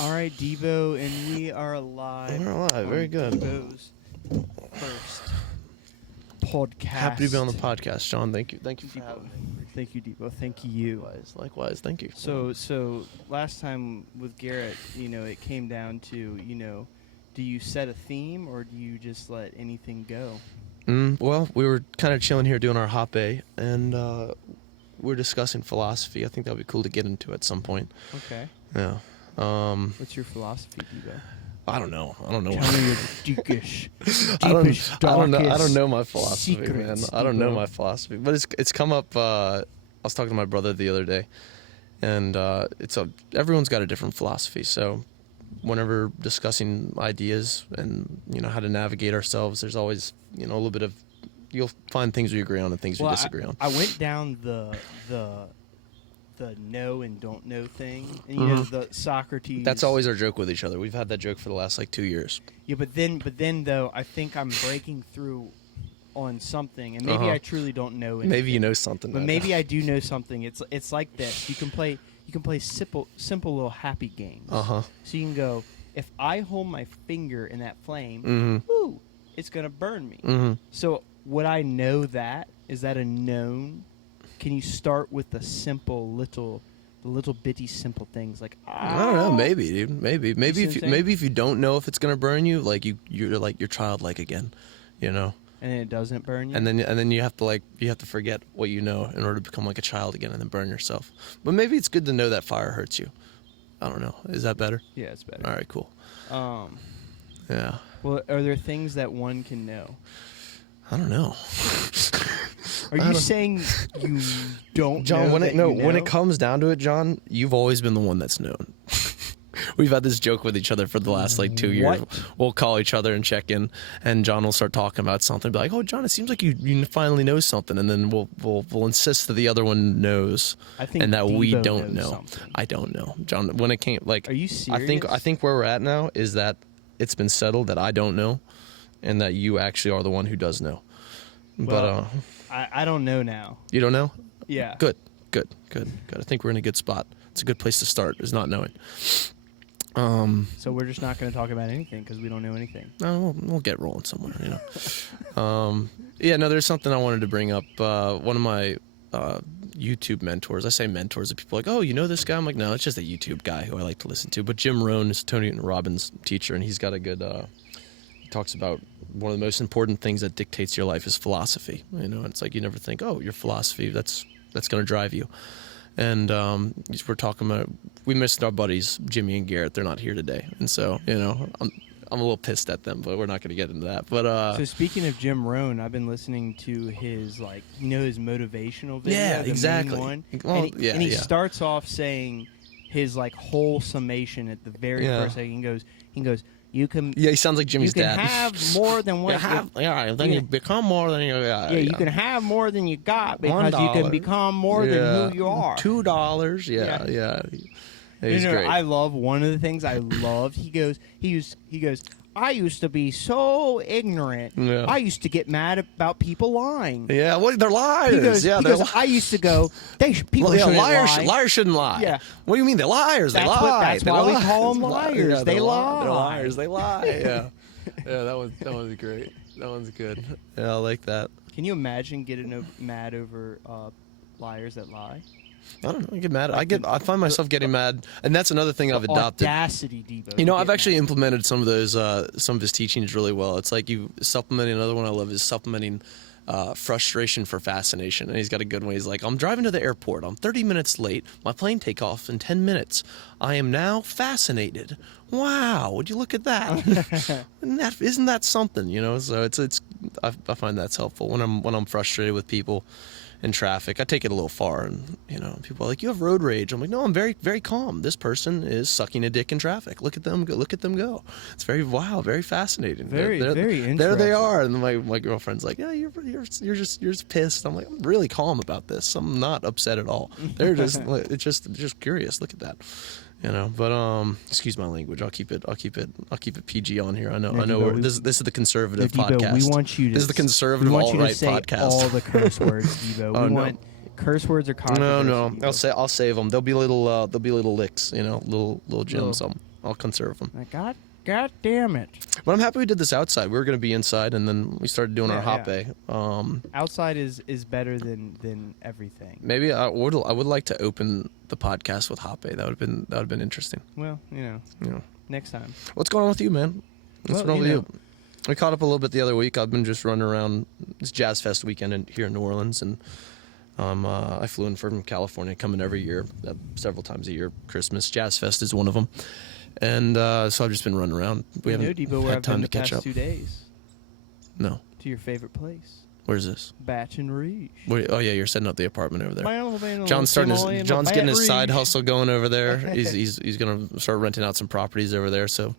All right, Devo, and we are alive. We're alive. Very good. Devo's first podcast. Happy to be on the podcast, John. Thank you. Thank you for Devo. having me. Thank you, Devo. Thank you. Likewise. Thank you. So last time with Garrett, it came down to, do you set a theme or do you just let anything go? Well, we were kind of chilling here doing our hot bay, and we're discussing philosophy. I think that would be cool to get into at some point. Okay. Yeah. What's your philosophy, Devo? I don't know. Tell me your deepish, I don't darkest know my philosophy, secrets, man. I don't know Devo. my philosophy, but it's come up. I was talking to my brother the other day, and everyone's got a different philosophy. So whenever discussing ideas and how to navigate ourselves, there's always a little bit of, you'll find things we agree on and things we disagree on. I went down the know and don't know thing, and the Socrates. That's always our joke with each other. We've had that joke for the last 2 years. Yeah, but then though, I think I'm breaking through on something, and maybe I truly don't know anything. Maybe you know something, but maybe I do know something. It's like this. You can play simple little happy games. So you can go, if I hold my finger in that flame, ooh, it's gonna burn me. So would I know that? Is that a known? Can you start with the little bitty simple things like I don't know, maybe, dude, maybe if you don't know if it's gonna burn you, you're childlike again, and it doesn't burn you, and then you have to forget what you know in order to become like a child again and then burn yourself. But maybe it's good to know that fire hurts you. I don't know. Is that better? Yeah, it's better. All right, cool. Yeah. Well, are there things that one can know? I don't know. Are you saying you don't John, know when it comes down to it, John, you've always been the one that's known. We've had this joke with each other for the last 2 years. What? We'll call each other and check in, and John will start talking about something. Be like, "Oh, John, it seems like you finally know something," and then we'll insist that the other one knows, and that we Devo don't knows know. something. I don't know, John. When it came, are you serious? I think where we're at now is that it's been settled that I don't know, and that you actually are the one who does know. Well, I don't know now. You don't know? Yeah. Good. I think we're in a good spot. It's a good place to start, is not knowing. So we're just not going to talk about anything because we don't know anything. No, we'll get rolling somewhere, there's something I wanted to bring up. One of my YouTube mentors, I say mentors, people are like, oh, you know this guy? I'm like, no, it's just a YouTube guy who I like to listen to. But Jim Rohn is Tony Robbins' teacher, and he's got a good... he talks about one of the most important things that dictates your life is philosophy. It's like you never think, oh, your philosophy, that's going to drive you. And we're talking about, we missed our buddies, Jimmy and Garrett. They're not here today. And so, I'm a little pissed at them, but we're not going to get into that. But so speaking of Jim Rohn, I've been listening to his, his motivational video. Yeah, the exactly. Main one. Well, and he starts off saying his, whole summation at the very first second. He goes, you can... Yeah, he sounds like Jimmy's dad. You can have more than what you become more than you got. Yeah, you can have more than you got because you can become more than who you are. $2. Yeah. He's great. I love one of the things I loved. He goes, I used to be so ignorant. Yeah. I used to get mad about people lying. Yeah, they're liars. He goes, I used to go, people shouldn't lie. Liars shouldn't lie. Yeah. What do you mean? They're liars. They lie. That's why we call them liars. Yeah, they lie. They're liars. They lie. Yeah. Yeah, that was great. That one's good. Yeah, I like that. Can you imagine getting mad over liars that lie? I don't know. I get mad. I find myself getting mad, and that's another thing I've adopted. Audacity, Devo. I've actually implemented some of those, some of his teachings really well. It's like you supplementing. Another one I love is supplementing frustration for fascination. And he's got a good one. He's like, I'm driving to the airport. I'm 30 minutes late. My plane takes off in 10 minutes. I am now fascinated. Wow, would you look at that? Isn't that something? So it's I find that's helpful when I'm frustrated with people in traffic. I take it a little far, and people are like, you have road rage. I'm like, no, I'm very, very calm. This person is sucking a dick in traffic. Look at them go. It's very very fascinating. Very interesting. There they are. And my girlfriend's like, yeah, you're just pissed. I'm like, I'm really calm about this. I'm not upset at all. They're just it's just curious. Look at that. But excuse my language. I'll keep it PG on here. I know. This is the conservative podcast. We want you to. This is the conservative alt-right podcast. All the curse words, Devo. We want curse words or controversy. No. I'll save them. There'll be little licks. Little gems. I'll conserve them. Like, God damn it. But I'm happy we did this outside. We were going to be inside, and then we started doing our hot bay. Outside is better than everything. Maybe I would like to open the podcast with hot bay. That would have been interesting. Well, next time. What's going on with you, man? What's going on with you? We caught up a little bit the other week. I've been just running around. It's Jazz Fest weekend here in New Orleans, and I flew in from California, coming every year, several times a year. Christmas Jazz Fest is one of them. And so I've just been running around. We haven't had time to catch up. 2 days. No. To your favorite place. Where's this? Baton Rouge. Oh yeah, you're setting up the apartment over there. John's getting his side hustle going over there. He's gonna start renting out some properties over there. So,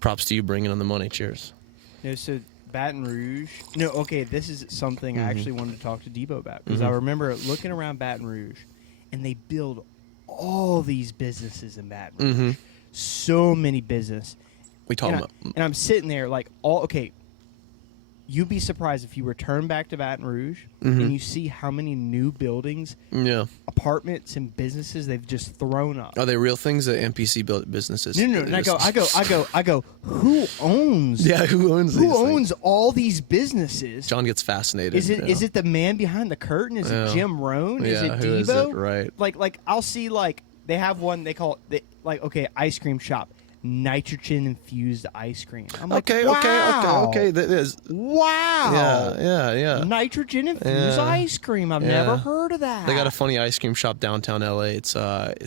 props to you bringing in the money. Cheers. No, so Baton Rouge. No, okay, this is something I actually wanted to talk to Debo about because I remember looking around Baton Rouge, and they build all these businesses in Baton Rouge. So many business. We talk about, and I'm sitting there like, okay. You'd be surprised if you return back to Baton Rouge and you see how many new buildings, apartments, and businesses they've just thrown up. Are they real things that NPC built businesses? No. And I go. Who owns? Yeah, who owns? Who owns all these businesses? John gets fascinated. Is it the man behind the curtain? Is it Jim Rohn? Is it Debo? Who is it? Right. Like I'll see they have one they call it ice cream shop. Nitrogen infused ice cream. I'm like, wow. Okay. That is wow. Yeah. Nitrogen infused ice cream. I've never heard of that. They got a funny ice cream shop downtown LA. It's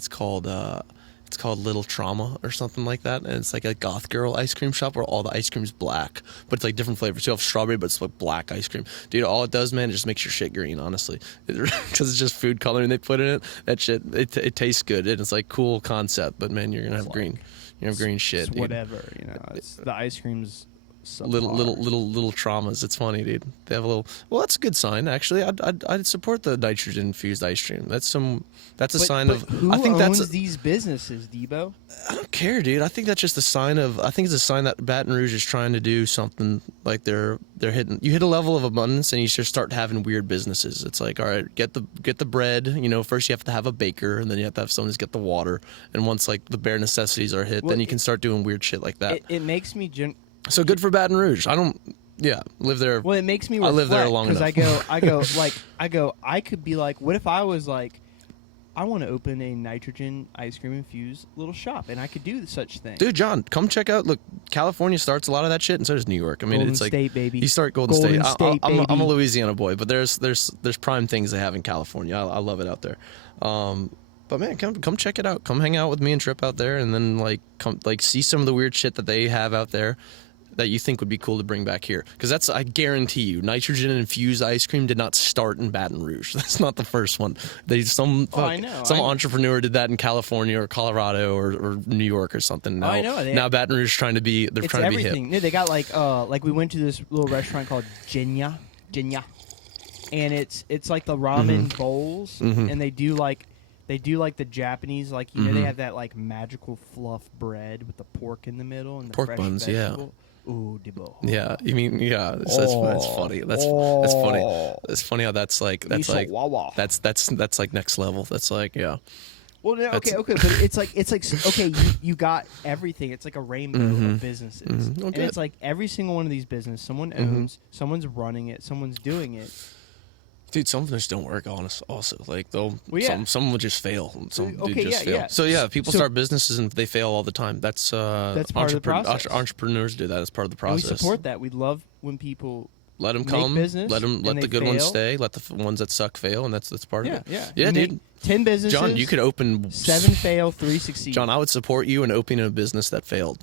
called Little Trauma or something like that, and it's like a goth girl ice cream shop where all the ice cream's black, but it's like different flavors. You have strawberry, but it's like black ice cream. Dude, all it does, man, it just makes your shit green, honestly, because it's just food coloring they put in it. That shit, it tastes good, and it's like cool concept, but man, you're gonna have green. You have green shit, it's dude. Whatever, it's the ice cream's little traumas. It's funny, dude. They have a little. Well, that's a good sign, actually. I'd support the nitrogen infused ice cream. That's a sign of. Who owns these businesses, Debo? I don't care, dude. I think that's just a sign of. I think it's a sign that Baton Rouge is trying to do something. Like they're hitting. You hit a level of abundance, and you just start having weird businesses. It's like, all right, get the bread. First you have to have a baker, and then you have to have someone to get the water. And once like the bare necessities are hit, then you can start doing weird shit like that. It makes me. So good for Baton Rouge. I don't. Yeah, live there. Well, it makes me reflect, I live there long enough. Because I could be like, what if I was like, I want to open a nitrogen ice cream infused little shop, and I could do such thing. Dude, John, come check out. Look, California starts a lot of that shit, and so does New York. I mean, Golden it's like State, baby. You start Golden State. Baby. I'm a Louisiana boy, but there's prime things they have in California. I love it out there. But man, come check it out. Come hang out with me and Trip out there, and then come see some of the weird shit that they have out there that you think would be cool to bring back here. Because I guarantee you, nitrogen infused ice cream did not start in Baton Rouge. That's not the first one. Some entrepreneur did that in California or Colorado or New York or something. Now, I know. Now Baton Rouge is trying to be hip. No, they got like we went to this little restaurant called Jinya, and it's like the ramen bowls, and they do like the Japanese, they have that like magical fluff bread with the pork in the middle and the pork fresh buns, vegetable. Ooh, Debo. Yeah, you mean That's funny. That's funny. It's funny how that's like next level. That's like Well, no, okay, but it's like okay, you got everything. It's like a rainbow of businesses, and it's like every single one of these businesses, someone owns, someone's running it, someone's doing it. Dude, some of them just don't work. Also, like some will just fail. Some fail. Yeah. So people start businesses and they fail all the time. That's part of the process. Entrepreneurs do that as part of the process. We support that. We love when people let them come. Business, let the good ones stay. Let the ones that suck fail, and that's part of it. Yeah, dude. 10 businesses. John, you could open 7 fail, 3 succeed. John, I would support you in opening a business that failed.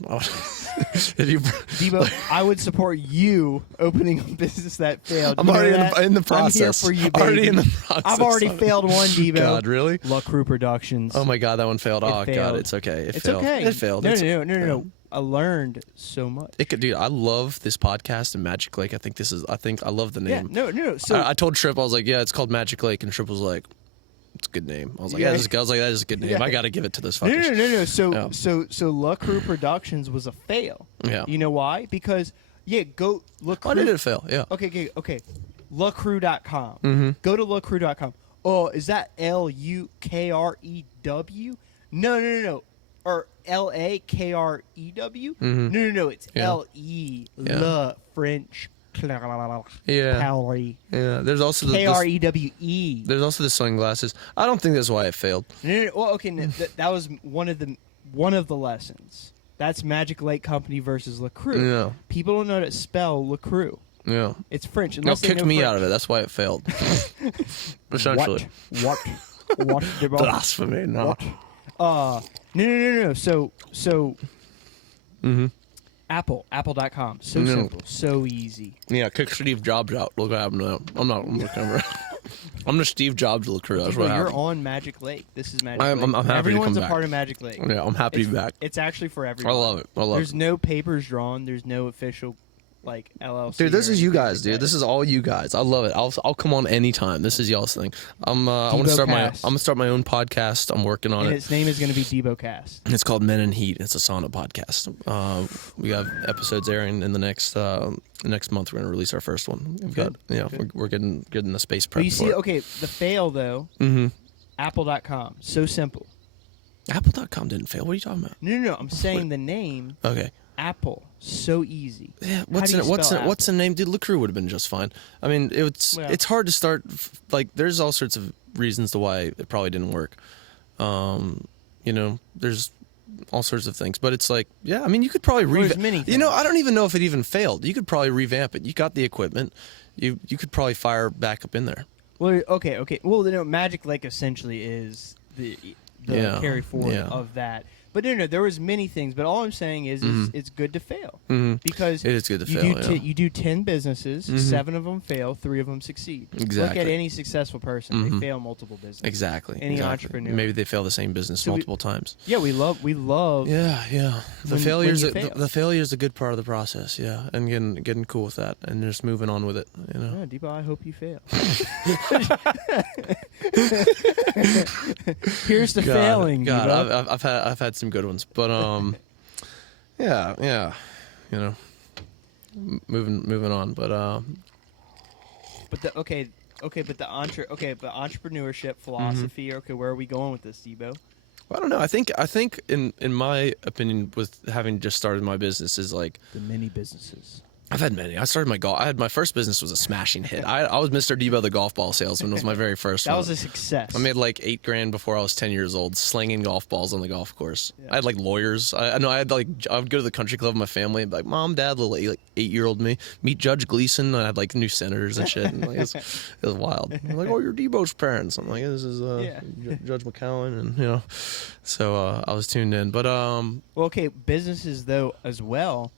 Debo, I would support you opening a business that failed. I'm already in the process. I'm here for you, baby. Already in the process. I've already failed one, Debo. God, really? La Crew Productions. Oh my God, that one failed. God, it's okay. It failed. Okay. It failed. No. I learned so much. Dude, I love this podcast and Magic Lake. I think I love the name. Yeah, no. So I told Trip, I was like, yeah, it's called Magic Lake, and Trip was like, it's a good name. I was like, that is a good name. I got to give it to this fuckers. No. So La Crew Productions was a fail. Yeah. You know why? Because go La Crew. Why did it fail? Yeah. Okay. LaCrew.com. Go to LaCrew.com. Oh, is that LUKREW? No. or LAKREW. No, it's LE. Le French. Calorie. Yeah. There's also the KREWE. There's also the sunglasses. I don't think that's why it failed. No. Well, okay, that was one of the lessons. That's Magic Lake Company versus LaCroix. Yeah. People don't know how to spell LaCroix. Yeah. It's French. No, kicked me out of it. That's why it failed. Essentially. What? Blasphemy. No. What? No. So. Apple.com. So simple. So easy. Yeah, kick Steve Jobs out. Look what happened to him. I'm the Steve Jobs of LaCroix. That's what happened. You're on Magic Lake. This is Magic Lake. I'm happy Everyone's to come a back. part of Magic Lake. Yeah, I'm happy to be back. It's actually for everyone. I love it. There's no papers drawn. There's no official LLC. Dude, this is you guys, like dude. that. This is all you guys. I love it. I'll come on anytime. This is y'all's thing. I want to start my own podcast. I'm working on and it. Its name is going to be DeboCast. It's called Men in Heat. It's a sauna podcast. We have episodes airing in the next month. We're going to release our first one. We're getting the space prep. But you see, okay, the fail though. Apple.com. So simple. Apple.com didn't fail. What are you talking about? No. I'm saying the name. Okay. Apple. So easy. Yeah. What's the name? Dude, LaCroix would have been just fine. I mean, it's hard to start. Like, there's all sorts of reasons to why it probably didn't work. There's all sorts of things, but it's like, yeah. I mean, you could probably revamp. I don't even know if it even failed. You could probably revamp it. You got the equipment. You could probably fire back up in there. Well, okay. Well, Magic Lake essentially is the carry forward of that. But no, there was many things. But all I'm saying is it's good to fail. Because it is good to fail. You do 10 businesses, 7 of them fail, 3 of them succeed. Exactly. Look at any successful person. They fail multiple businesses. Exactly. Any entrepreneur. Maybe they fail the same business multiple times. Yeah, we love. Yeah. The failure is a good part of the process. Yeah, and getting cool with that and just moving on with it. Yeah, Debo, I hope you fail. Here's the failing. God, I've had some good ones, but yeah, moving on, but entrepreneurship philosophy. Okay, where are we going with this, Debo? I don't know. I think in my opinion, with having just started my business, is like the many businesses. I've had many. I started my first business was a smashing hit. I was Mr. Debo the golf ball salesman. Was my very first one. That was a success. I made like $8,000 before I was 10 years old, slinging golf balls on the golf course. Yeah. I had like lawyers. I would go to the country club with my family and be like, Mom, Dad, little 8-year-old me, meet Judge Gleason. I had like new senators and shit. And, it was wild. I'm like, oh, you're Debo's parents. I'm like, this is Judge McCowan, and so I was tuned in. But businesses though as well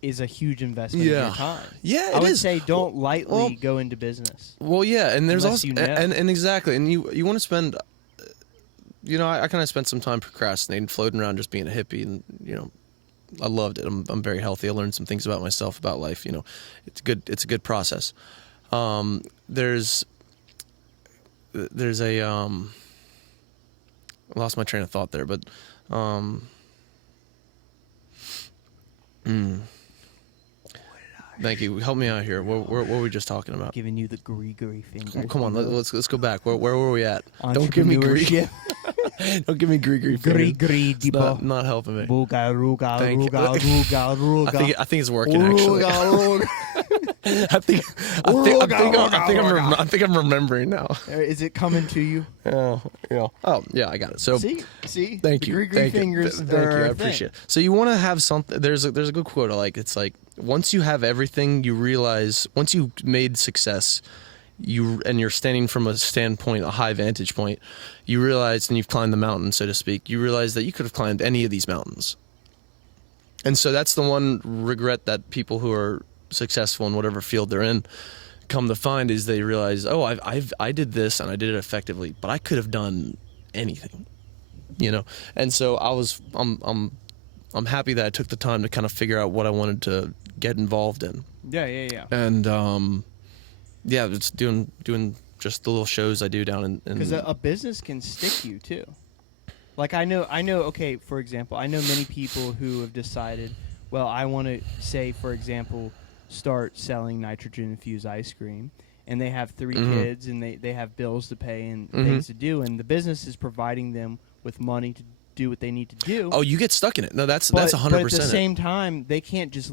is a huge investment of your time. Yeah, I would say don't lightly go into business. Well, yeah, and there's also and exactly, and you want to spend. I kind of spent some time procrastinating, floating around, just being a hippie, and I loved it. I'm very healthy. I learned some things about myself, about life. It's good. It's a good process. There's a I lost my train of thought there, but Thank you. Help me out here. What were we just talking about? Giving you the gree finger. Come on, let's go back. Where were we at? Don't give me gree. Don't give me gree. Not helping me. Booga, ruga, Thank ruga, ruga, ruga. I think it's working actually. I think I'm remembering now. Is it coming to you? Oh yeah, I got it. So see. Thank you. Thank you. I appreciate it. So you want to have something. There's a good quote I like. It's like, once you have everything, you realize once you've made success, and you're standing from a high vantage point, you realize, and you've climbed the mountain, so to speak, you realize that you could have climbed any of these mountains. And so that's the one regret that people who are successful in whatever field they're in come to find, is they realize, I did this and I did it effectively, but I could have done anything, And so I'm happy that I took the time to kind of figure out what I wanted to get involved in. Yeah. And it's doing just the little shows I do down in. Because a business can stick you too. Like I know. Okay, for example, I know many people who have decided, well, I want to say, for example, start selling nitrogen infused ice cream, and they have 3 kids, and they have bills to pay and things to do, and the business is providing them with money do what they need to do. Oh, you get stuck in it. No, that's 100%. But at the same time, they can't just,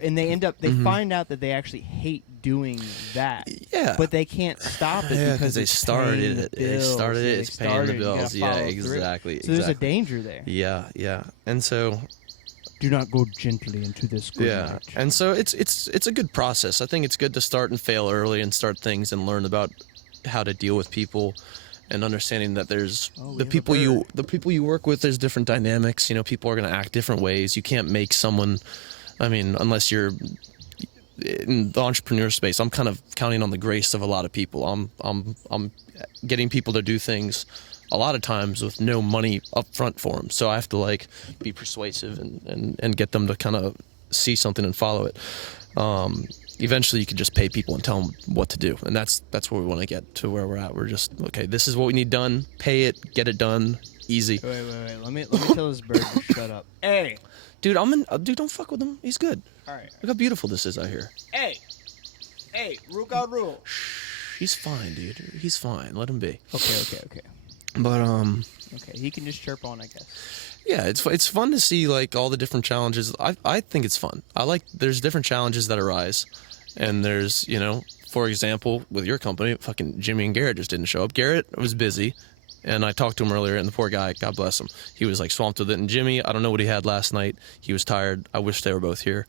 and they end up, they find out that they actually hate doing that. Yeah. But they can't stop it because they started it. They started it. It's paying the You bills. gotta Yeah, follow exactly. through. So there's a danger there. Yeah. And so, do not go gently into this good match. And so it's a good process. I think it's good to start and fail early and start things and learn about how to deal with people, and understanding that there's the people you work with. There's different dynamics. You know, people are going to act different ways. You can't make someone. I mean, unless you're in the entrepreneur space, I'm kind of counting on the grace of a lot of people. I'm getting people to do things a lot of times with no money up front for them. So I have to like be persuasive and get them to kind of see something and follow it. Eventually you can just pay people and tell them what to do. And that's where we want to get to, where we're at. We're just, okay, this is what we need done. Pay it, get it done, easy. Wait. Let me tell this bird to shut up. Hey. Dude, dude, don't fuck with him. He's good. All right. Look how beautiful this is out here. Hey, Ruka rule. He's fine, dude. He's fine. Let him be. Okay. But Okay, he can just chirp on, I guess. Yeah, it's fun to see like all the different challenges. I think it's fun. There's different challenges that arise, and there's, you know, for example, with your company, fucking Jimmy and Garrett just didn't show up. Garrett was busy, and I talked to him earlier, and the poor guy, God bless him, he was like swamped with it. And Jimmy, I don't know what he had last night. He was tired. I wish they were both here.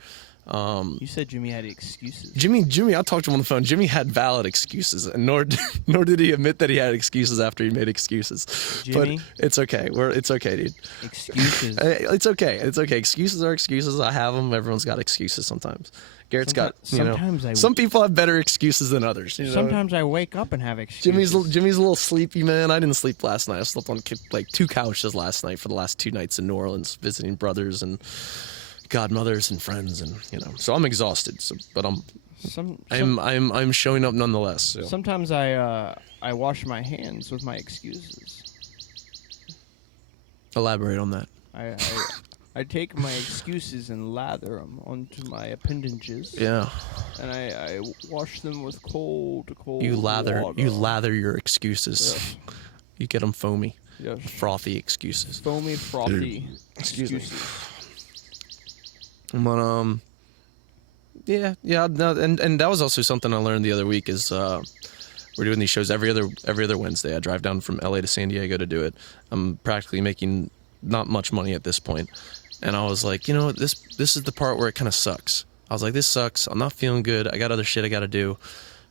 You said Jimmy had excuses. Jimmy, I talked to him on the phone. Jimmy had valid excuses, and nor did he admit that he had excuses after he made excuses. Jimmy? But it's okay. It's okay, dude. Excuses. It's okay. Excuses are excuses. I have them. Everyone's got excuses sometimes. Garrett's got, you know, some people have better excuses than others. You know? Sometimes I wake up and have excuses. Jimmy's a little sleepy, man. I didn't sleep last night. I slept on like 2 couches last night for the last 2 nights in New Orleans, visiting brothers and godmothers and friends, and you know, so I'm exhausted. So, but I'm showing up nonetheless. So. Sometimes I wash my hands with my excuses. Elaborate on that. I take my excuses and lather them onto my appendages. Yeah. And I wash them with cold You lather water. your excuses. Yes. You get them foamy. Yes. Frothy excuses. Foamy, frothy excuses. But yeah. No, and that was also something I learned the other week. Is we're doing these shows every other Wednesday. I drive down from LA to San Diego to do it. I'm practically making not much money at this point, and I was like, you know, this is the part where it kind of sucks. I was like, this sucks. I'm not feeling good. I got other shit I got to do,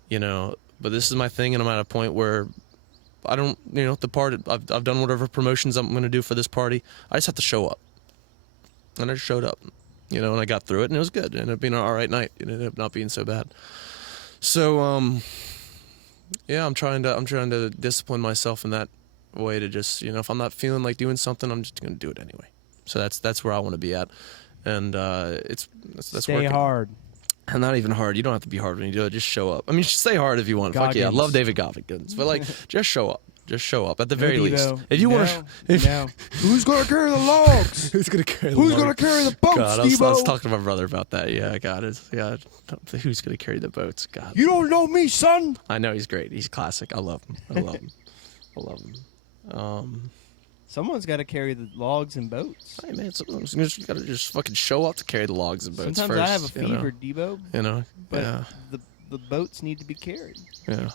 you know. But this is my thing, and I'm at a point where I don't, you know, the part I've done whatever promotions I'm going to do for this party. I just have to show up, and I just showed up. You know, and I got through it, and it was good. It ended up being an all right night. It ended up not being so bad. So, yeah, I'm trying to discipline myself in that way to just, you know, if I'm not feeling like doing something, I'm just going to do it anyway. So that's where I want to be at, and that's Stay working. hard. And not even hard. You don't have to be hard when you do it. Just show up. I mean, stay hard if you want. Fuck yeah, I love David Goggins, but like, just show up. Just show up at the very least. If you want to, Who's gonna carry the logs? Who's gonna carry the boats, God, I was talking to my brother about that. Yeah, God, who's gonna carry the boats? God, you don't know me, son. I know he's great. He's classic. I love him. I love him. Someone's got to carry the logs and boats. Hey man, sometimes you just gotta just fucking show up to carry the logs and boats. Sometimes first, I have a fever, Debo. You know, but yeah. the boats need to be carried. Yeah.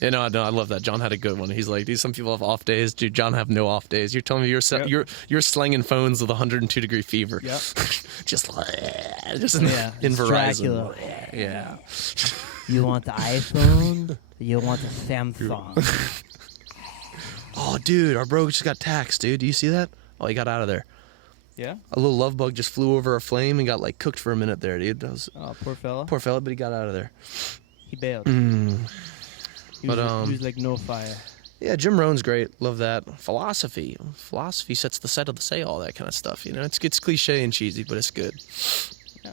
Yeah, no, I love that. John had a good one. He's like, some people have off days. Dude, John have no off days. You're telling me you're slanging phones with 102-degree fever. Yep. just in Verizon. Dracula. Yeah. You want the iPhone? You want the Samsung? Oh, dude, our bro just got taxed, dude. Do you see that? Oh, he got out of there. Yeah? A little love bug just flew over a flame and got like cooked for a minute there, dude. Oh, poor fella. Poor fella, but he got out of there. He bailed. He was like no fire. Yeah, Jim Rohn's great. Love that. Philosophy sets the set of the sail, all that kind of stuff. You know, it's cliche and cheesy, but it's good. Yeah.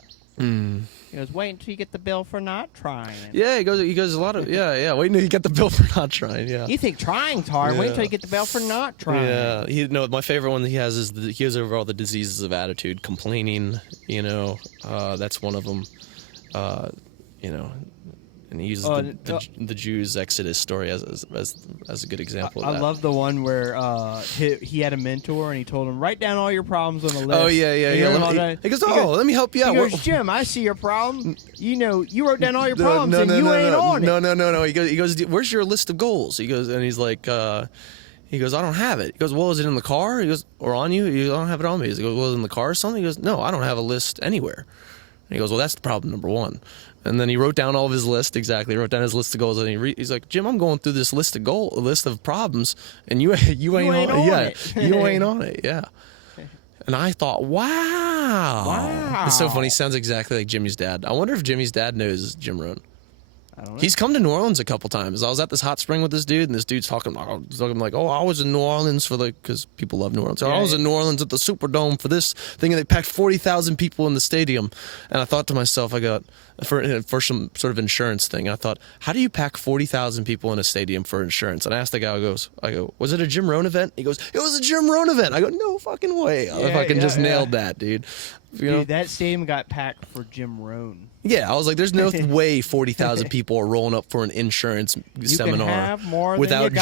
He goes, wait until you get the bill for not trying. Yeah, he goes a lot of, yeah, wait until you get the bill for not trying, yeah. You think trying's hard, wait until you get the bill for not trying. Yeah, my favorite one that he has is he goes over all the diseases of attitude, complaining, you know, that's one of them, you know, And he uses the Jews' Exodus story as a good example of that. I love the one where he had a mentor and he told him, write down all your problems on the list. Oh, yeah. He goes, let me help you out. He goes, Jim, I see your problem. You wrote down all your problems and you ain't on it. No. He goes, where's your list of goals? He goes, and he's like, I don't have it. He goes, well, is it in the car? He goes, or on you? He goes, I don't have it on me. He goes, well, is it in the car or something? He goes, no, I don't have a list anywhere. And he goes, well, that's problem number one. And then he wrote down all of his list, exactly. He wrote down his list of goals, and he's like, Jim, I'm going through this list of problems, and you ain't on it. You ain't on it, yeah. And I thought, wow. It's so funny. He sounds exactly like Jimmy's dad. I wonder if Jimmy's dad knows Jim Rohn. I don't know. He's come to New Orleans a couple times. I was at this hot spring with this dude, and this dude's talking like, oh, I was in New Orleans because people love New Orleans. I was in New Orleans at the Superdome for this thing, and they packed 40,000 people in the stadium. And I thought to myself, for some sort of insurance thing, I thought, how do you pack 40,000 people in a stadium for insurance? And I asked the guy, I go, was it a Jim Rohn event? He goes, it was a Jim Rohn event. I go, no fucking way. I fucking just nailed that, dude. Dude, that stadium got packed for Jim Rohn. Yeah, I was like, there's no way 40,000 people are rolling up for an insurance seminar can have more without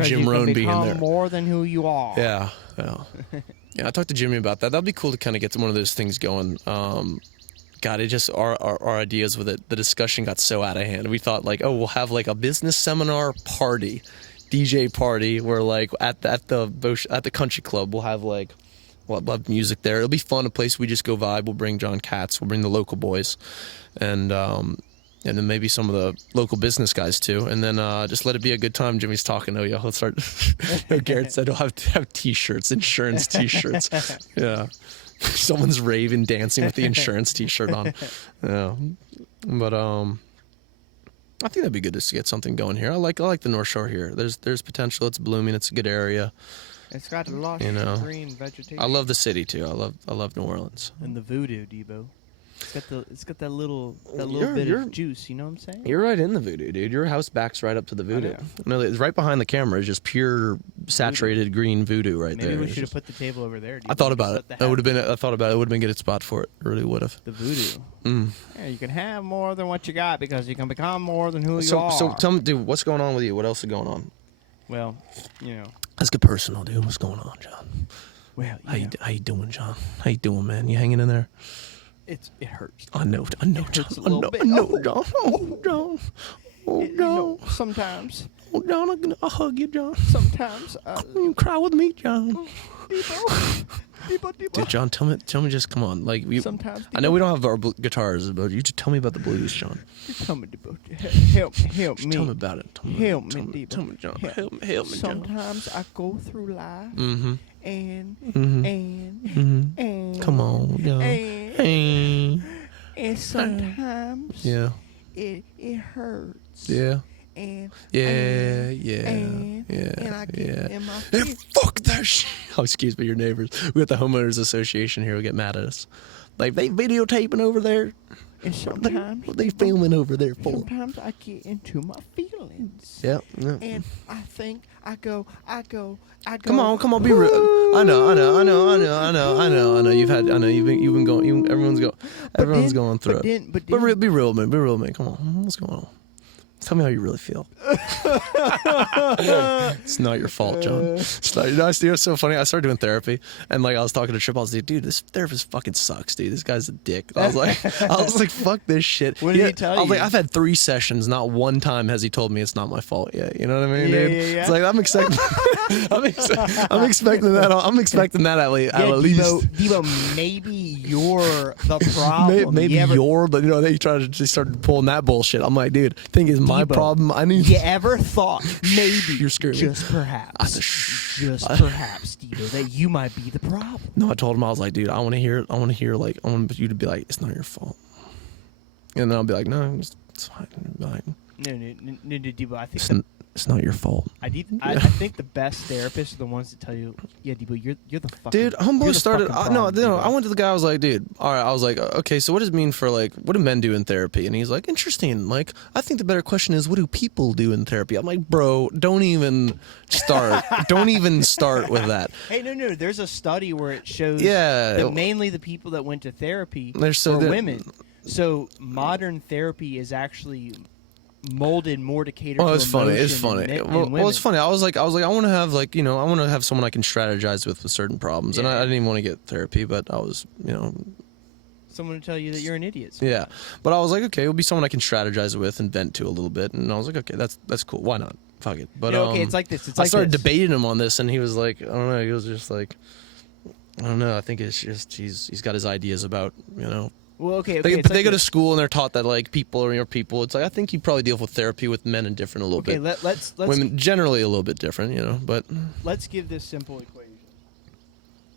Jim Rohn being there. More than who you are. Yeah. I talked to Jimmy about that. That'd be cool to kind of get one of those things going. God, it just our ideas with it. The discussion got so out of hand. We thought like, oh, we'll have like a business seminar party, DJ party, where like at the country club we'll have like. We'll have music there. It'll be fun, a place we just go vibe. We'll bring John Katz. We'll bring the local boys. And then maybe some of the local business guys, too. And then just let it be a good time. Jimmy's talking. Oh, yeah, he'll start. Garrett said he'll have T-shirts, insurance T-shirts. Yeah. Someone's raving, dancing with the insurance T-shirt on. Yeah. But I think that'd be good just to get something going here. I like the North Shore here. There's potential. It's blooming. It's a good area. It's got a lot of green vegetation. I love the city too. I love New Orleans. And the voodoo, Debo. It's got that little bit of juice. You know what I'm saying? You're right in the voodoo, dude. Your house backs right up to the voodoo. No, it's right behind the camera. It's just pure saturated green voodoo right there. Maybe we should have put the table over there. I thought about it. It would have been. I thought about it. It would have been a good spot for it. It really would have. The voodoo. Yeah, you can have more than what you got because you can become more than who you are. So tell me, dude, what's going on with you? What else is going on? Well, you know. Let's get personal, dude. What's going on, John? Well, how you doing, John? How you doing, man? You hanging in there? It hurts. I know, John. I know, John. Oh, John. Oh, John. You know, sometimes. Oh, John, I'll hug you, John. Sometimes. You cry with me, John. Debo. Dude, John, tell me, just come on. Like sometimes. I know we don't have our guitars, but you just tell me about the blues, John. Tell me, Debo. Help me. Tell me about it. Help me, Debo. Tell me, John. Help me, John. Sometimes I go through life and come on, John. And sometimes it hurts. Yeah. And I get in my feet. Fuck that shit. Oh, excuse me, your neighbors. We got the homeowners association here. We get mad at us. Like they videotaping over there. And sometimes what they filming over there for? Sometimes I get into my feelings. Yeah. And I think I go. Come on, be real. I know. You've been going. Everyone's going through it. But be real, man. Come on, what's going on? Tell me how you really feel. It's not your fault, John. It's not, you know, it's so funny. I started doing therapy, and like I was talking to Trip. I was like, "Dude, this therapist fucking sucks, dude. This guy's a dick." I was like, "Fuck this shit." What did he tell you? I was like, "I've had 3 sessions. Not one time has he told me it's not my fault yet." You know what I mean, dude? Yeah. It's like I'm expecting that. I'm expecting that at least. Debo, maybe you're the problem. Maybe you're, but you know, they started pulling that bullshit. I'm like, dude, thing is, my problem. You ever thought maybe you're scared, just perhaps, Steve, that you might be the problem? No, I told him, I was like, dude, I want to hear like, I want you to be like, it's not your fault, and then I'll be like, no, it's fine. Like, no, Debo, I think it's not your fault. I think the best therapists are the ones that tell you, yeah, Debo, you're the fucking. Dude, homeboy started. No, I went to the guy. I was like, dude, all right. I was like, okay, so what does it mean for like, what do men do in therapy? And he's like, interesting. Like, I think the better question is, what do people do in therapy? I'm like, bro, don't even start. Don't even start with that. Hey, no. There's a study where it shows that mainly the people that went to therapy are women. So modern therapy is actually molded more to cater. Well, to it's funny. It's emotion funny. and Well, it's women. funny. I was like, I want to have like, I want to have someone I can strategize with certain problems, and I didn't even want to get therapy, but I was, Someone to tell you that you're an idiot. yeah. But I was like, okay, it'll be someone I can strategize with and vent to a little bit, and I was like, okay, that's cool. Why not? Fuck it. But Okay, it's like this. I started debating him on this, and he was like, I don't know. He was just like, I don't know. I think it's just he's got his ideas about, Well, okay. They it's like go to this. school and they're taught that like people are your people. It's like I think you probably deal with therapy with men and different a little Okay, bit. let's Women generally a little bit different, but let's give this simple equation.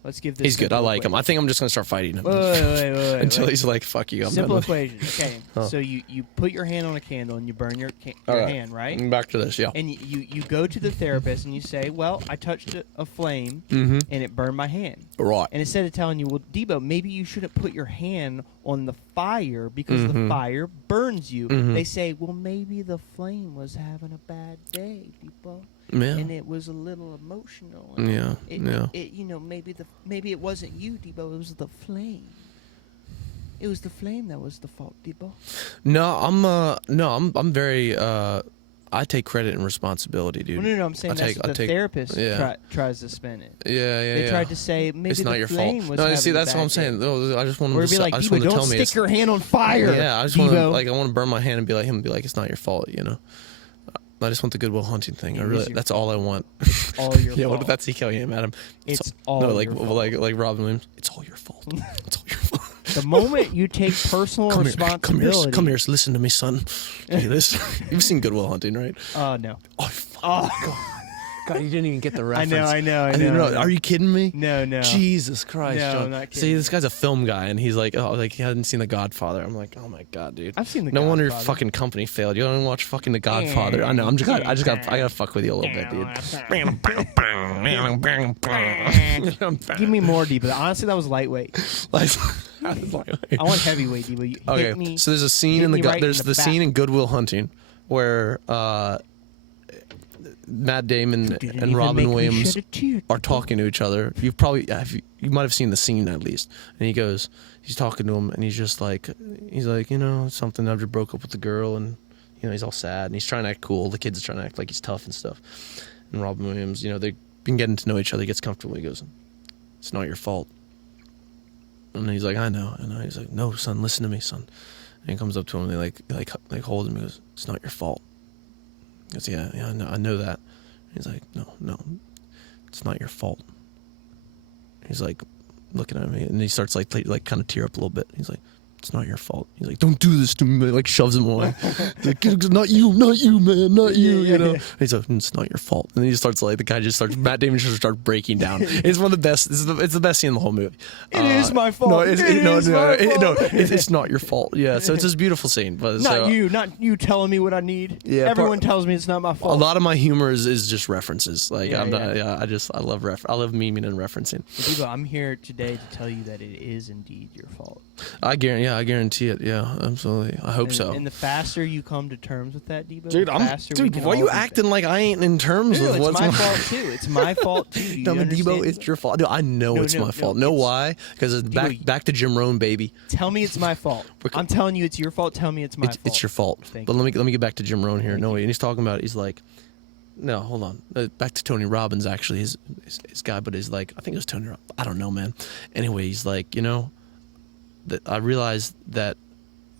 Let's give this. he's good. I simple like him. I equation. think I'm just gonna start fighting him Wait, until wait. he's like, "Fuck you." I'm Simple done. equation. Okay, Oh. so you put your hand on a candle and you burn your All right. hand, right? Back to this, yeah. And you go to the therapist and you say, well, I touched a flame Mm-hmm. and it burned my hand. Right. And instead of telling you, well, Debo, maybe you shouldn't put your hand on the fire because the fire burns you. Mhm. They say, well, maybe the flame was having a bad day, Debo. Yeah. And it was a little emotional. And Yeah. Yeah. Maybe it wasn't you, Debo. It was the flame. It was the flame that was the fault, Debo. No, I'm very. I take credit and responsibility, dude. Well, no, I'm saying I the take- therapist yeah. tries to spin it. Yeah. They tried to say maybe It's the not your flame fault. was No, having see, a that's bad what I'm day. saying. No, I just want Or to. be like, I just Debo, want to don't tell me. stick It's, your hand on fire. yeah, I just want to Debo. I want to burn my hand and be like him and be like, it's not your fault, I just want the Goodwill Hunting thing. It is your That's all I want. all your Yeah, fault. what if that's CK Adam? It's all no, your fault. like Robin Williams. It's all your fault. It's all your fault. The moment you take personal responsibility. Come here. Listen to me, son. Hey, listen. You've seen Goodwill Hunting, right? No. Oh, fuck. Oh, God, you didn't even get the I reference. know. I didn't know. Are you kidding me? No. Jesus Christ, No, John. I'm not See, kidding. this guy's a film guy, and he's like, he hadn't seen The Godfather. I'm like, oh my God, dude. I've seen The No wonder your Godfather. fucking company failed. You don't even watch fucking The Godfather. I know. I gotta fuck with you a little bit, dude. Give me more, D, but honestly, that was lightweight. I want heavyweight, D, but you hit me. Okay, so there's a scene hit in me right in there's the the back. scene in Goodwill Hunting where Matt Damon Didn't and even Robin make me Williams shed a tear. are talking to each other. You might have seen the scene at least. And he's talking to him, and he's like, something. I just broke up with the girl, and he's all sad, and he's trying to act cool. The kid's trying to act like he's tough and stuff. And Robin Williams, they've been getting to know each other. He gets comfortable. He goes, "It's not your fault." And he's like, I know. He's like, no, son, listen to me, son. And he comes up to him, and they hold him. He goes, it's not your fault. He goes, yeah, I know that. He's like, no, it's not your fault. He's like looking at me, and he starts like kind of tear up a little bit. He's like, it's not your fault. He's like, don't do this to me. Like shoves him away. He's like, it's not you, man, not you. Yeah. He's like, it's not your fault. And he starts Matt Damon just starts breaking down. It's one of the best. It's the best scene in the whole movie. It is my fault. No, It is my fault. it's not your fault. Yeah, so it's this beautiful scene. But Not you telling me what I need. Yeah, Everyone tells me it's not my a fault. lot of my humor is just references. Like Yeah, I'm not. yeah. I love memeing and referencing. Debo, I'm here today to tell you that it is indeed your fault. I guarantee it. Yeah, absolutely. I hope so. And the faster you come to terms with that, Debo, Dude, the faster we can why are all you be acting like I ain't in terms No, with it's what's my fault too. It's my fault too. Do you No, but understand? Debo, it's your fault. No, I know No, it's no, my no, fault. Know it's- why? Because it's Debo, back to Jim Rohn, baby. Tell me it's my fault. I'm telling you it's your fault. Tell me it's my fault. It's your fault. Thank But you. let me get back to Jim Rohn here. Thank No you. way. And he's talking about. He's like, no, hold on. Back to Tony Robbins. Actually, his guy, but he's like, I think it was Tony. I don't know, man. Anyway, he's like, that I realized that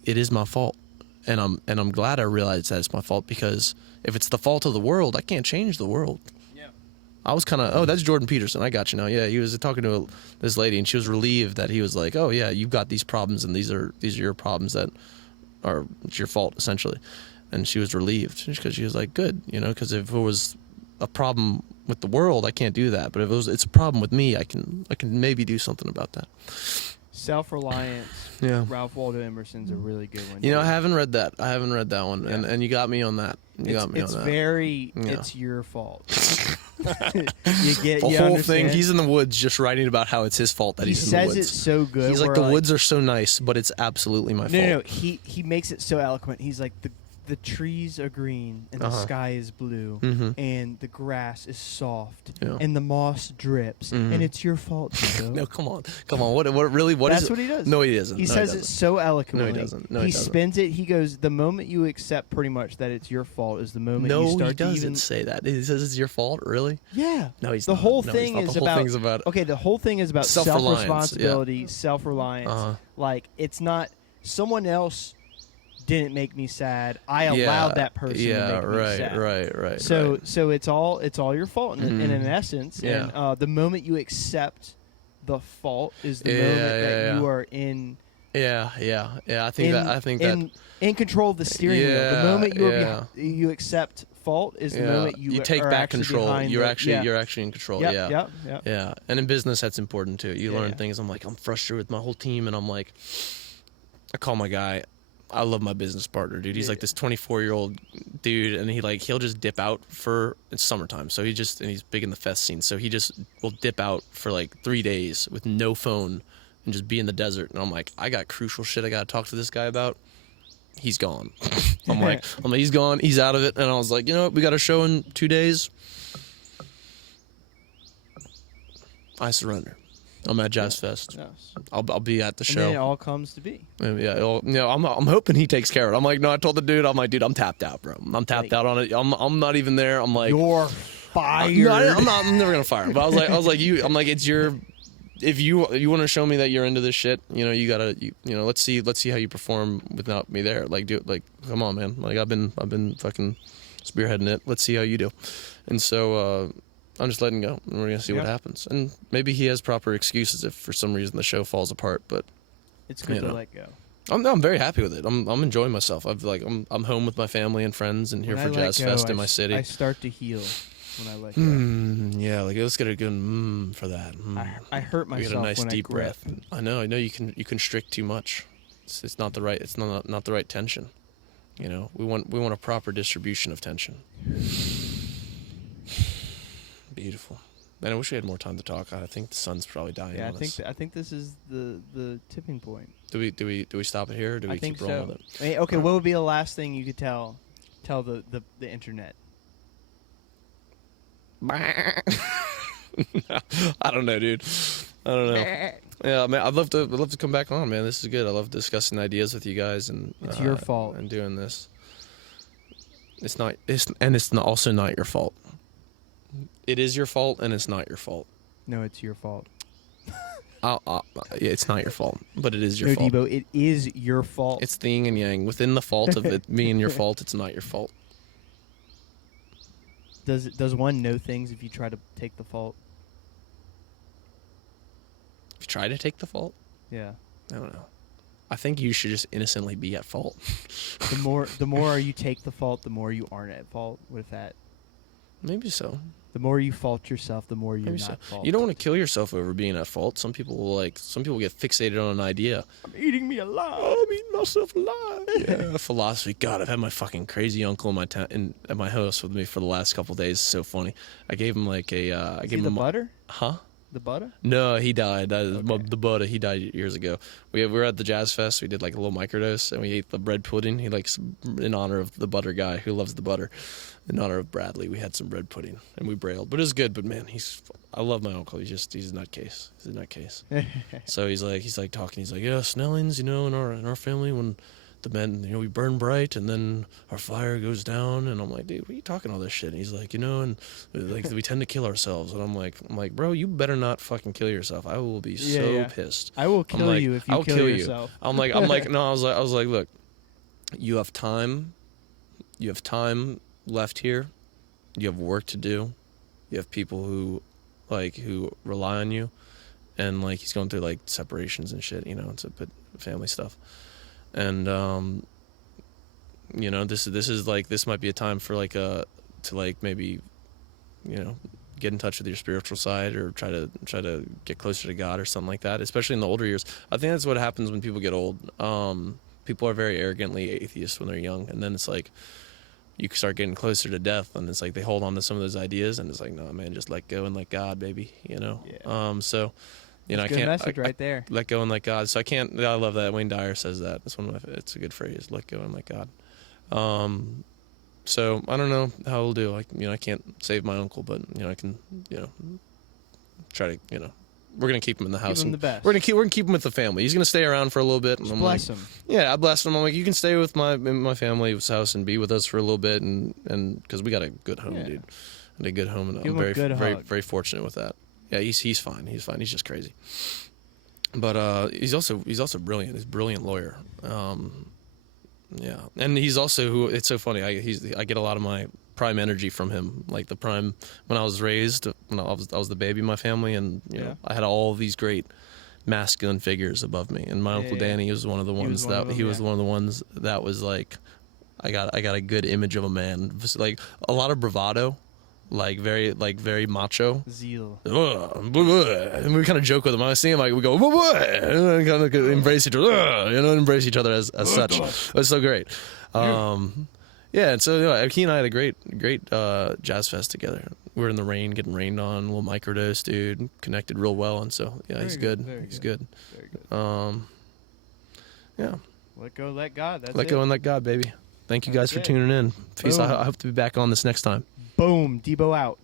it is my fault, and I'm glad I realized that it's my fault, because if it's the fault of the world, I can't change the world. Yeah. I was kind of, oh, that's Jordan Peterson. I got you now. Yeah, he was talking to this lady, and she was relieved that he was like, oh yeah, you've got these problems, and these are your problems that are it's your fault essentially. And she was relieved because she was like, good, because if it was a problem with the world, I can't do that. But if it's a problem with me, I can maybe do something about that. Self-reliance. Yeah. Ralph Waldo Emerson's a really good one. I haven't read that. I haven't read that one, Yeah. and you got me on that. It's very. Yeah. It's your fault. The whole thing. He's in the woods, just writing about how it's his fault that He he's in the says woods. it so good. He's like, where, the woods are so nice, but it's absolutely my fault. No. He makes it so eloquent. He's like the the trees are green and the sky is blue and the grass is soft and the moss drips and it's your fault, Debo. No, come on. What really? That's is what he does. No, he doesn't. He says it so eloquently. No, he doesn't. No, he doesn't. spins it. He goes, the moment you accept pretty much that it's your fault is the moment you start to he doesn't say that. He says it's your fault, really? Yeah. No, he's the not. whole No, thing he's not. is The whole thing's about okay, the whole thing is about self-responsibility, self-reliance. Like, it's not someone else didn't make me sad. I allowed that person to make me sad. Right. So it's all your fault in an essence. Yeah. And the moment you accept the fault is the moment that you are in. Yeah. I think that in control of the steering wheel. The moment you accept fault is the moment you take back control. You're actually in control. Yeah. And in business, that's important too. You learn things. I'm frustrated with my whole team, and I call my guy. I love my business partner, dude. He's like this 24-year-old dude, and he'll just dip out it's summertime, so and he's big in the fest scene, so he just will dip out for like 3 days with no phone and just be in the desert. And I'm like, I got crucial shit I got to talk to this guy about. He's gone. I'm like, he's gone. He's out of it. And I was like, you know what? We got a show in 2 days. I surrender. I'm at Jazz Fest. Yes. I'll be at the show. And then it all comes to be. Yeah, I'm hoping he takes care of it. I'm like, no, I told the dude, dude, I'm tapped out, bro. I'm tapped out on it. I'm not even there. I'm like, you're fired. No, I'm never gonna fire him. But I was like, it's your. If you want to show me that you're into this shit, you gotta, let's see how you perform without me there. Like, come on, man. Like, I've been fucking spearheading it. Let's see how you do. And so. I'm just letting go, and we're gonna see what happens. And maybe he has proper excuses if for some reason the show falls apart. But it's good to let go. I'm very happy with it. I'm enjoying myself. I'm home with my family and friends, and here for Jazz Fest in my city. I start to heal when I let go. Yeah, like let's get a good for that. I hurt myself. Get a nice when deep I breath. I know. You constrict too much. It's not the right. It's not the right tension. We want a proper distribution of tension. Beautiful. Man, I wish we had more time to talk. I think the sun's probably dying on us. I think this is the tipping point. Do we stop it here, or do we keep rolling with it? I mean, okay, what would be the last thing you could tell the internet? I don't know, dude. I don't know. Yeah, man, I'd love to come back on, man. This is good. I love discussing ideas with you guys, and it's your fault. And doing this. It's also not your fault. It is your fault, and it's not your fault. No, it's your fault. Yeah, it's not your fault, but it is your fault. No, Debo, it is your fault. It's the yin and yang. Within the fault of it being your fault, it's not your fault. Does one know things if you try to take the fault? If you try to take the fault? Yeah. I don't know. I think you should just innocently be at fault. The more you take the fault, the more you aren't at fault with that. Maybe so. The more you fault yourself, the more you're not at fault. You don't want to kill yourself over being at fault. Some people get fixated on an idea. I'm eating me alive. I'm eating myself alive. Yeah, philosophy. God, I've had my fucking crazy uncle at my house with me for the last couple of days. It's so funny. I gave him like a. I gave him the butter. Huh? The butter? No, he died. The butter. He died years ago. We were at the Jazz Fest. We did like a little microdose, and we ate the bread pudding. He likes in honor of the butter guy who loves the butter. In honor of Bradley, we had some bread pudding and we brailed. But it was good. But man, I love my uncle. He's a nutcase. He's a nutcase. So he's like talking. He's like, yeah, Snellings, in our family when the men, we burn bright and then our fire goes down. And I'm like, dude, what are you talking all this shit? And he's like, and like we tend to kill ourselves. And I'm like, bro, you better not fucking kill yourself. I will be so pissed. I will kill you if you kill yourself. I'm like, no, I was like, look, you have time. You have time left here. You have work to do. You have people who rely on you, and like he's going through like separations and shit. It's a bit family stuff, and this might be a time for maybe get in touch with your spiritual side or try to get closer to God or something like that. Especially in the older years, I think that's what happens when people get old. People are very arrogantly atheists when they're young, and then it's like. You start getting closer to death, and it's like they hold on to some of those ideas, and it's like, no, man, just let go and let God, baby. Yeah. So, I can't. Message right there. Let go and let God. So I can't. I love that. Wayne Dyer says that. It's a good phrase. Let go and let God. So I don't know how he'll do. I can't save my uncle, but I can, try to, we're gonna keep him in the house. Give him the best. We're gonna keep him with the family. He's gonna stay around for a little bit. And Just I'm bless like, him. Yeah, I blessed him. I'm like, you can stay with my family's house and be with us for a little bit, and because we got a good home, dude, and a good home, and Give I'm him a good very hug. very fortunate with that. Yeah, he's fine. He's fine. He's just crazy. But he's also brilliant. He's a brilliant lawyer. Yeah, and he's also it's so funny. I get a lot of my prime energy from him. Like the prime when I was raised, when I was the baby in my family, and I had all these great masculine figures above me. And my uncle Danny was one of the ones one of the ones that was like, I got a good image of a man. Like a lot of bravado. Like very macho. Zeal. And we kind of joke with him. I see him, like we go, and kind of embrace each other, embrace each other as such. It's so great. Yeah, and so he and I had a great jazz fest together. We were in the rain, getting rained on, a little microdose, dude. Connected real well, and so he's good. He's good. Very good. Yeah. Let go, let God. That's let go and let God, baby. Thank you guys for tuning in. Peace. I hope to be back on this next time. Boom. Debo out.